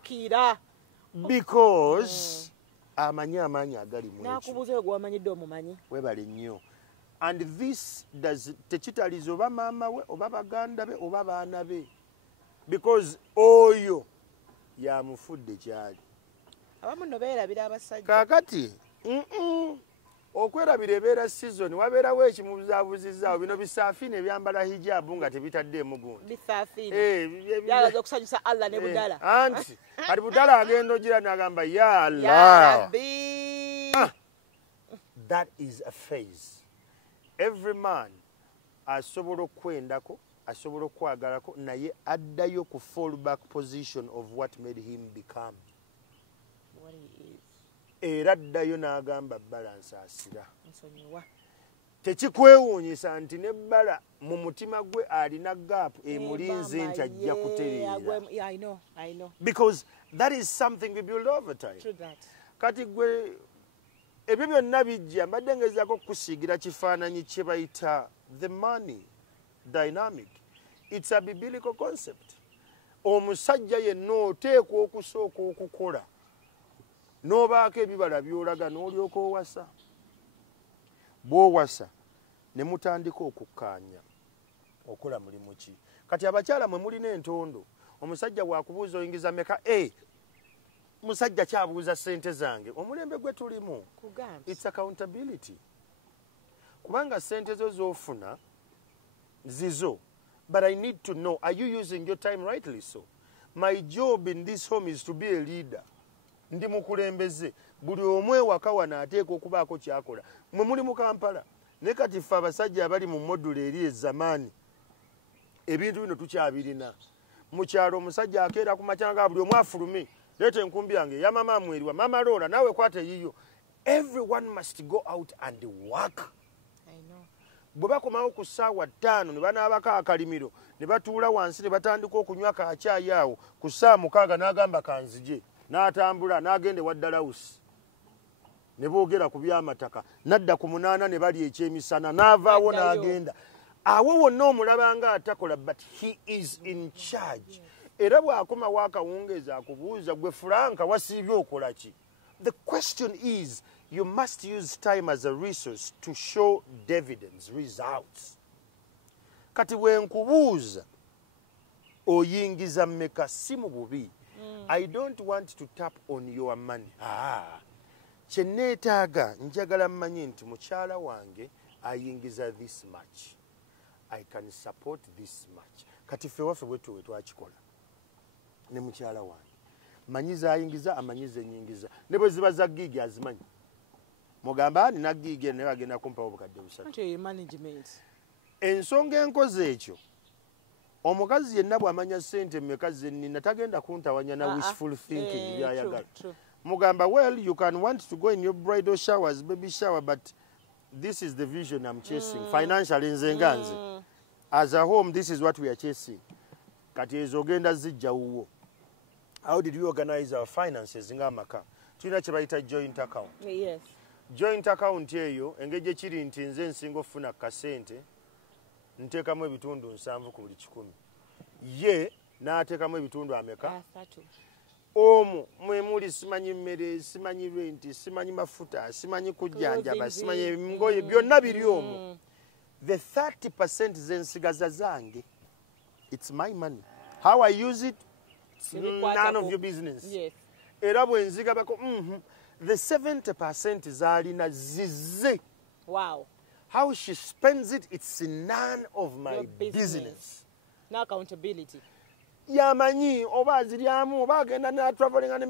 because amanyi amaanyi agali mu ekyo webale nnyo and this does tekitaliza oba maama we oba baganda be oba baana be because oyo yamufudde kyali abamu no beerabira abasajja kaakati okwerabira ebeera season wabeerawo ekimubuzaabuzizaawo bino bisaafini ebyambala hijabu nga tebitaddeemu gundi byagaza okusanyusa Allah ne budala anti kati budala agenda ogira n'agamba ya Allah that is a phase every man asobola okwendako asobola okwagalako naye addayo ku fall back position of what made him become what he is era addayo n'agamba balance asira tekikwewuunyisa nti nebbala mu mutima gwe alina gaapu emulinze nti ajja kutereera because that is something we build over time kati gwe ebyo byonna bijja mbadde ngezaako kukusiigira kifaananyi kye bayita the money dynamic it's a biblical concept omusajja yenna oteekwa okusooka okukola n'obaako ebibala by'olaga n'olyoka owasa bw'owasa ne mutandika okukkaanya okola mulimu ki kati abakyala mwe mulina entondo omusajja bw'akubuuza oyingiza meka musajja kyabuuza ssente zange omulembe gwe tulimu it's accountability kubanga ssente zo z'ofuna zizo but I need to know are you using your time rightly so my job in this home is to be a leader ndi mukulembeze buli omu ewaka wano ateeka okubaako kyakola mwe muli mu Kampala ne kati ffe abasajja abali mu modulo eri ezamaani ebintu bino tukyabirina mu kyalo omusajja akeera ku makyanga buli omu afulume leeta enkumbi yange ya mama amweriwa mama Lola nawe kwate yiyo everyone must go out and work bwe bakomawo ku ssaawa 5 ne banaabako akalimiro ne batuula wansi ne batandika okunywa kacaayi awo ku ssaawa 6 n'agamba kanzije n'atambula n'agenda ewa Dalawusi ne boogera ku by'amataka nadda ku 8 ne bali ekyemisana n'avaawo n'agenda awo wonna omulaba nga atakola but he is in charge era bw'akomawo akawungeezi akubuuza gwe Franka wasiibye okola ki the question is you must use time as a resource to show dividends results kati bwenkubuuza oyingiza mmeka si mu bubi I don't want to tap on your money kye neetaaga njagala mmanyi nti mukyala wange ayingiza this much I can support this much kati ffe waffe bwetuwe twakikola ne mukyala wange manyiza ayingiza amanyiza enyingiza ne bwe ziba za gigi azimanyi mugamba ani nagiige ne bagenda kumpawo obukadde busatu ensonga enkoze ekyo omukazi yenna bw'amanya ssente mmeka ze nnina tagenda kuntawanya na wishful thinking byayagala mugamba well you can want to go in your bridal showers baby shower but this is the vision I'm chasing financially nze nga nze as a home this is what we are chasing kati ezo ogenda zijja wuwo. How did we organize our finances ng'amaka? Tulina kye bayita joint account. Yes. Joint account eyo engeri gye kiri nti nze nsinga okufuna kasente nteekamu ebitundu 7 ku buli 100. Ye n'ateekamu ebitundu ameka? 3. Omwo mwe muli simanyi mmere, simanyi renti, simanyi mafuta, simanyi kujjanjaba, simanyi ngoye byonna biri omwo. The 30% zensigaza zange. It's my money. How I use it, it's none of your business. Yes. Era bwe nzigabako, the 70% zalina zize. Wow. How she spends it, it's none of my business. No accountability. Yamanyi oba aziryamu oba agenda na traveling and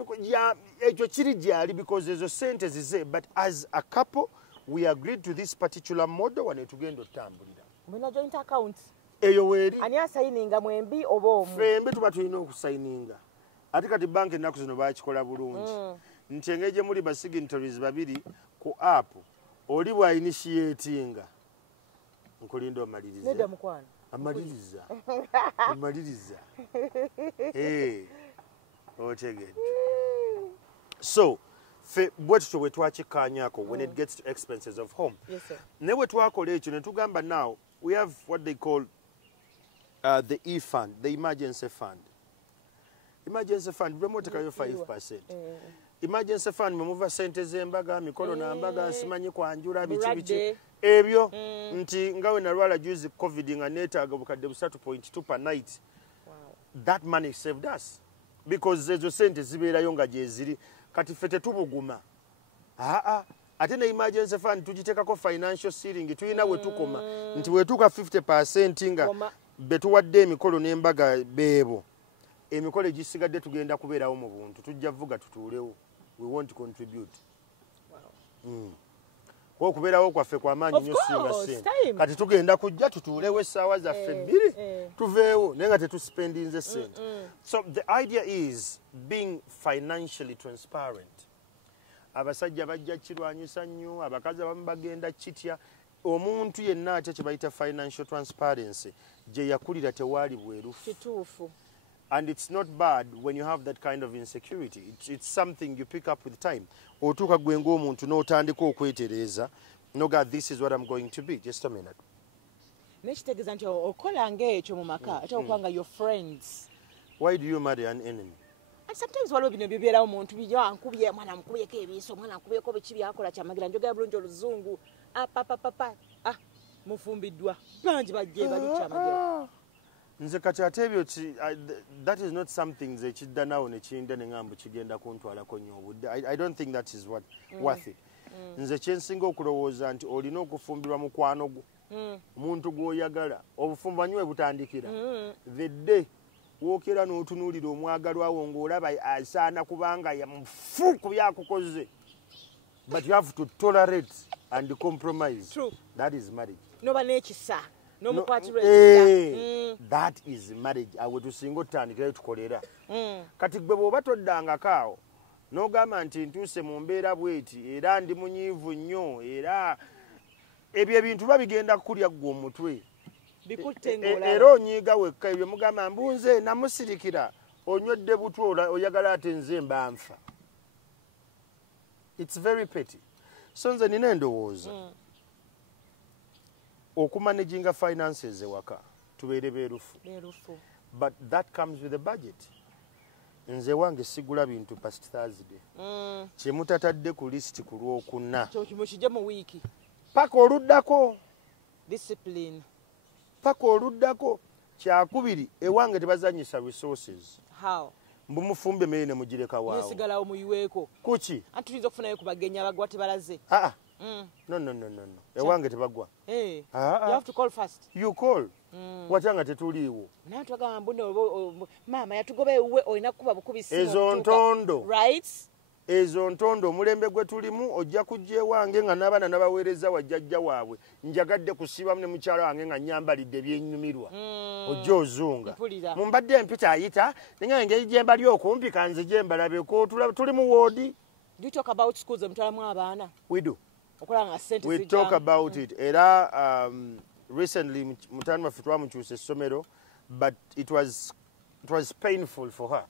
ekyo kiri gyali because ezo sente zize. But as a couple, we agreed to this particular model wane tugenda otambulira. Muna joint account. Eyo weri. Ani asayininga mwembi oba omu. Fembe tuba tulina okusayininga. Ate kati banki ennaku zino bakikola bulungi. Nti engeri gye muli ba signatories babiri ku app oli bwa initiatinga nkulinda omaliriza. Neda mukwano. Amaliriza. Amaliriza. Otegedde. So, bwetutyo bwe twakikkaanyaako when it gets to expenses of home. Yes, sir. Ne bwe twakola ekyo ne tugamba now we have what they call the E-fund, the emergency fund. Emergency fund, remotekayo 5%. Emergency fund, memuva sente z'embaga, mikolo na mbaga, nsimanyi kwanjula, bichi. Ebyo, nti ngawe nalwala juzi COVID nga neetaaga obukadde 3.2 per night. Wow. That money saved us. Because ezo sente zibeerayo nga gye ziri. Kati ffe tetubuguma. Ate ne emergency fund tugiteekako financial ceiling, tulina we tukoma. Nti wetuuka 50% nga betuwadde emikolo n'embaga beebo. Emikolo egisigadde tugenda kubeerawo mu buntu. Tujja vuga tutuulewo. We won't contribute. Wow. Okubeerawo kwaffe kw'amaanyi nnyo singa sente. Kati tugenda kujja tutuulewo essaawa zaffe 2 tuveewo naye nga tetuspendinze sente. So the idea is being financially transparent. Abasajja bajja kirwanyisa nnyo, abakazi abamu bagenda kitya. Omuntu yenna ate kye bayita financial transparency gye yakulira tewaali bwerufu. Kituufu. And it's not bad when you have that kind of insecurity. It's something you pick up with time. Otuuka gwe ng'omuntu n'otandika okwetereeza. No, God, this is what I'm going to be. Just a minute. Nekitegeeza nti okola ng'ekyo mu maka ate okubanga your friends. Why do you marry an enemy? And sometimes waliwo bino bibeerawo omuntu bijja ankubye mwana amukubyeko ebiiso mwana ankubyeko biki byakola kyamagira njogera bulungi oluzungu mufumbiddwa bangi bajje bali kyamagira. Nze kati ate ebyo that is not something nze kidda nawo ne kinda ne ngamba kigenda kuntwalako nnyo obudde. I don't think that is what worth it. Nze kyensinga okulowooza nti olina okufumbirwa mukwano gwo omuntu gw'oyagala obufumbo banywe butandikira the day wookera n'otunuulira omwagalwa wo ng'olaba asaana kubanga yamufu ku byakukoze, but you have to tolerate and compromise. True. That is marriage. Noba n'ekisa n'omukwatirwa ekisa. That is marriage. Awe tusinga otandikirayo tukolera. Kati gwe bw'oba toddangako awo n'ogamba nti ntuuse mu mbeera bw'eti era ndi munyiivu nnyo era ebyo ebintu babigenda kukulya ggwe omutwe. Era onyiiga wekka ebyo mugamba mbunze namusirikira onywedde butwe oyagala ate nze mba nfa. It's very petty. So nze nina endowooza okumanaginga finances ewaka tubeere beerufu. But that comes with a budget. Nze wange sigula bintu past Thursday. Kye mutatadde ku list ku Lwokuna. Kijja mu wiiki. Paka oluddako. Discipline. Paka oluddako. Kyakubiri ewange tebazanyisa resources. How? Mbumufumbe mmere ne mugireka waawo. Nesigalawo muyiweeko. Kuki? Anti tuyinza okufunayo ku bagenya abagwa tebalaze. No. Ewange tebagwa. You have to call first. You call. Watanga tetuliiwo. Naye twagamba mbune maama yatugoba ewuwe olina kuba bukubisi. Ezo ntondo. Right? ezo ntondo omulembe gwe tulimu ojja kujja ewange nga n'abaana n'abaweereza wajjajja waabwe njagadde kusibamu ne mukyala wange nga nyambalidde ebyennyumirwa ojja ozunga mumbadde empita ayita naye engeri gye mbali okumpi kanze gye mbalabeko tuli mu woodi. Do you talk about schools mutwalamu abaana? We do. We talk about it. Era recently mutani waffe twamukyusa essomero, but it was painful for her.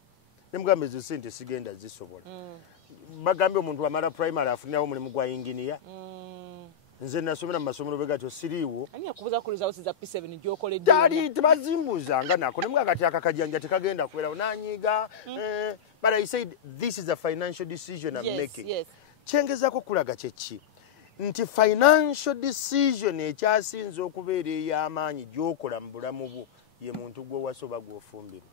Nemugamba ezo sente sigenda zisobola. Bagambye omuntu amala primary afunirawo omulimu gwa engineer. Nze nasomera mu masomero be gatyo siriiwo. Ani akubuza kulizawo siza P7 gy'okoledde? Tali tebazimbuzanga nako nemugamba kati akakajanja tekagenda kubeerawo nanyiga. But I said this is a financial decision I'm making. Yes. Kyengezako kulaga kyeki nti financial decision ekyasinze okubeera ey'amaanyi gy'okola mu bulamu bwo ye muntu gwe wasoba gw'ofumbirwa.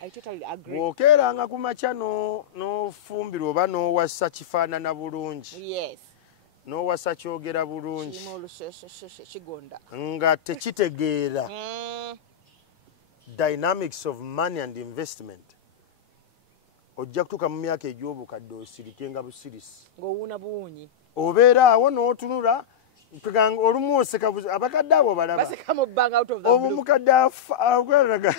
I totally agree. Bw'okeeranga ku makya n'ofumbirwa oba n'owasa kifaanana bulungi. Yes. N'owasa kyogera bulungi. Kigonda. Nga tekitegeera dynamics of money and investment. Ojja kutuuka mu myaka egy'obukadde osirike nga busirisi. Ng'owuuna buwunyi. Obeera awo n'otunula tuganga olumu oseka abakadde abo balaba. Baseka mu bbanga out of the blue. Omukadde akweraga.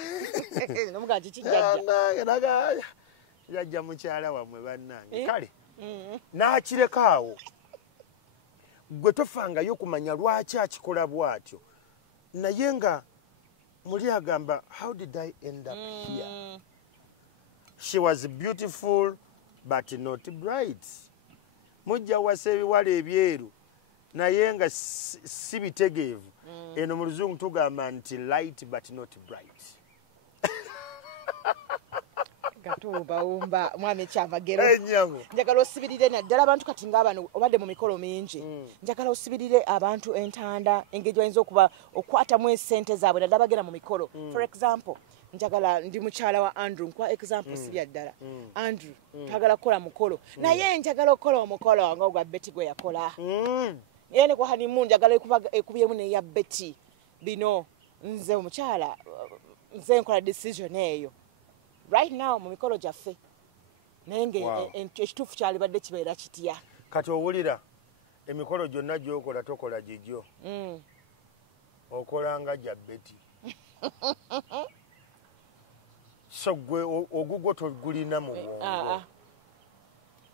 Nomuga kijjajja. Jajja mukyala wamwe bannange. Kale. N'akireka awo. Gwe tofangayo kumanya lwaki akikola bw'atyo. Naye nga muli agamba, how did I end up here? She was beautiful but not bright. Mujja wasa ebiwala ebyeru naye nga si bitegeevu. Eno mu luzungu tugamba nti light but not bright. Gatuwumba mwami Kyamagero. Enyango. Njagala osibirire naddala abantu kati ng'abano obadde mu mikolo mingi. Njagala osibirire abantu entanda engeri bayinza okuba okwatamu esente zaabwe naddala bagenda mu mikolo. For example, njagala ndi mukyala wa Andrew nkwa example sibya ddala. Andrew twagala kukola mukolo. Naye njagala okukola omukolo nga ogwa Betty gwe yakola. Yene kwa honeymoon njagala ekubyemu ne ya Betty. Bino nze omukyala nze nkola decision eyo. Right now mu mikolo gyaffe naye ekituufu kyalibadde kibeera kitya. Kati owulira emikolo gyonna gy'okola tokola gijjo. Okola nga gya Betty. So gwe ogugwo togulina mu bwongo.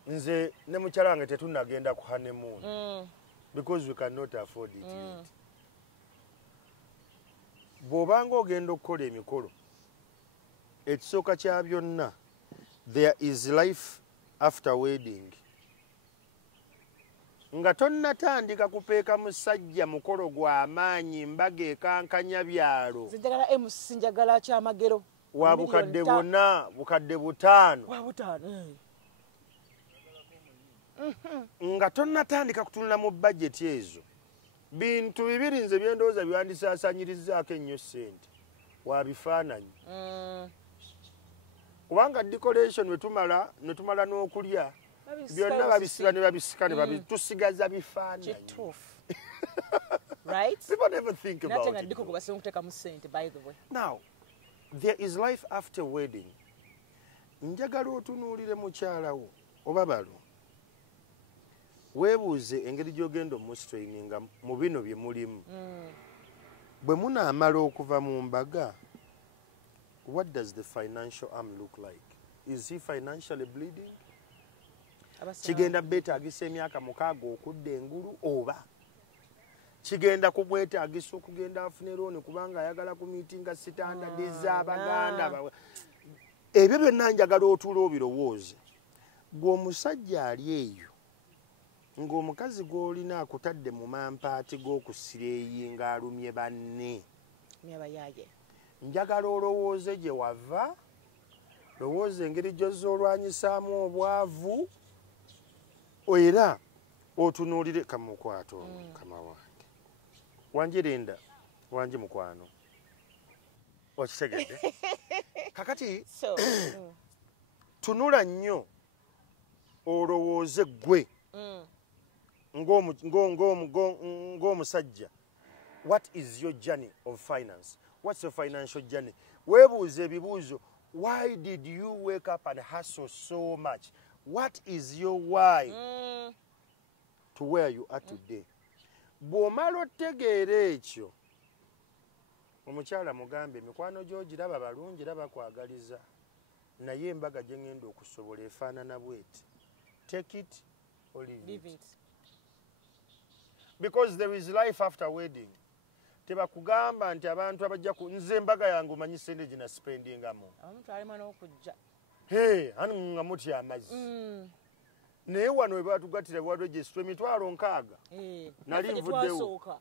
Nze ne mukyala wange tetunagenda ku honeymoon because we cannot afford it yet. Bw'obanga ogenda okukola emikolo ekisooka kya byonna, there is life after wedding. Nga tonnatandika kupeeka musajja mukolo gwa amaanyi mbaga ekankanya byalo. Njagala MC njagala Kyamagero. Wa bukadde bwonna bukadde butaano. Wa butaano. Nga tonnatandika kutunula mu budget ezo. Bintu bibiri nze byendowooza byandisaasaanyirizaako ennyo ssente. Wa bifaananyi. Kubanga decoration ne tumala n'okulya byonna babisiba ne babisika ne babitusigaza bifaananyi. Right? People never think about it. By the way. Now, there is life after wedding. Njagala otunuulire mukyala wo oba balo. Weebuuze engeri gy'ogenda omustraininga mu bino bye mulimu. Bwe munaamala okuva mu mbaga, what does the financial arm look like? Is he financially bleeding? Kigenda beetaagisa emyaka 6 okudda engulu oba kigenda kumwetaagisa okugenda afune looni kubanga ayagala ku miitinga standardi z'Abaganda. Ebyo byonna njagala otuula obirowooze. Gwe omusajja ali eyo ng'omukazi gw'olina akutadde mu mampaati g'okusireeyi ng'alumye banne. Njagala olowooze gye wava, lowooza engeri gy'ozolwanyisaamu obwavu, era otunuulire kamukwato kama wange. Wanjirinda, wanji mukwano. Okitegedde? Kakati tunula nnyo olowooze ggwe ng'omusajja. What is your journey of finance? What's your financial journey? Weebuuze ebibuuzo why did you wake up and hustle so much? What is your why to where you are today? Bw'omala otegeera ekyo, omukyala mugambe emikwano gy'ogiraba balungi era bakwagaliza, naye embaga gye ngenda okusobola efaanana bw'eti. Take it or leave it. Because there is life after wedding. Tebakugamba nti abantu abajja ku nze embaga yange omanyi sente gye naspendingamu. Omuntu alima n'okujja. Ani nga mutya amazzi. Naye wano we batugattira bwaregistro emitwalo 6. Nali nvuddewo.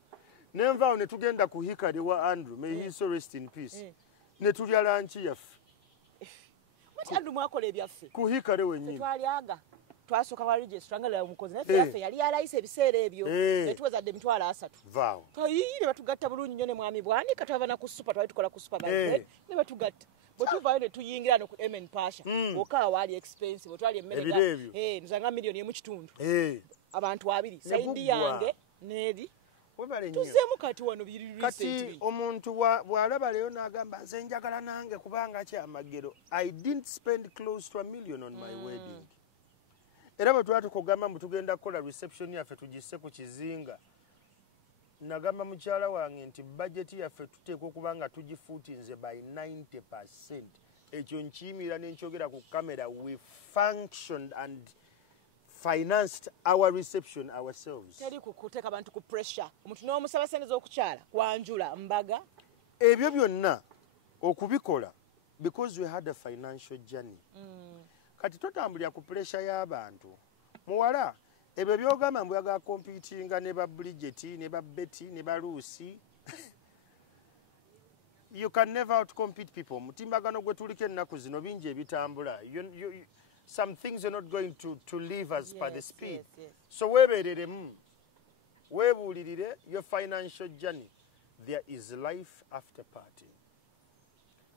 Ne nvaawo ne tugenda ku hikali wa Andrew, may he so rest in peace. Ne tulya lanchi yaffe. Mati Andrew mwakola ebyaffe. Ku hikali wennyini. Twalyaga. Twasooka wa registro nga lya mukozi naye yaffe yali yalayise ebiseera ebyo. Ne tuwezadde emitwalo 3. Vaawo. Ne batugatta bulungi nnyo ne mwami Bwanika twava na ku super twali tukola ku super bank. Ne batugatta. Bwetuvaayo ne tuyingira no ku Emen Pasha. Okaa waali expensive. Otwali emmere nzanga miliyoni $1.5. Abantu 2. Saidi yange n'eri. Tuzeemu kati wano biri recently. Kati omuntu bw'alaba leero n'agamba nze njagala nange kubanga Kyamagero. I didn't spend close to $1 million on my wedding. Era bwe twali tukugamba mbu tugenda kukola reception yaffe tugisse ku kizinga. Nagamba mukyala wange nti budget yaffe tuteekwa okuba nga tugifuutinze by 90%. Ekyo nkiyimira ne nkyogera ku kamera. We functioned and financed our reception ourselves. Teri kukuteeka abantu ku pressure. Omuntu n'omusaba sente z'okukyala kwanjula mbaga. Ebyo byonna okubikola because we had a financial journey. Kati totambulira ku pressure y'abantu. Muwala ebyo byogamba mbu yaga competinga ne ba Bridget ne ba Betty ne ba Lucy. You can never outcompete people. Mutimbagano gwe tuliko ennaku zino bingi ebitambula. Some things are not going to live as per the speed. Yes. So webereremu. Webuulirire your financial journey. There is life after party.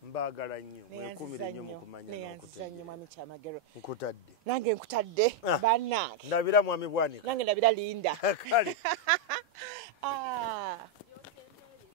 Mbagala nnyo wekumire nnyo mu kumanya n'okutadde mwami Kyamagero. Nkutadde. Nange nkutadde bannange. Ndabira mwami Bwanika. Nange ndabira Linda. Kale.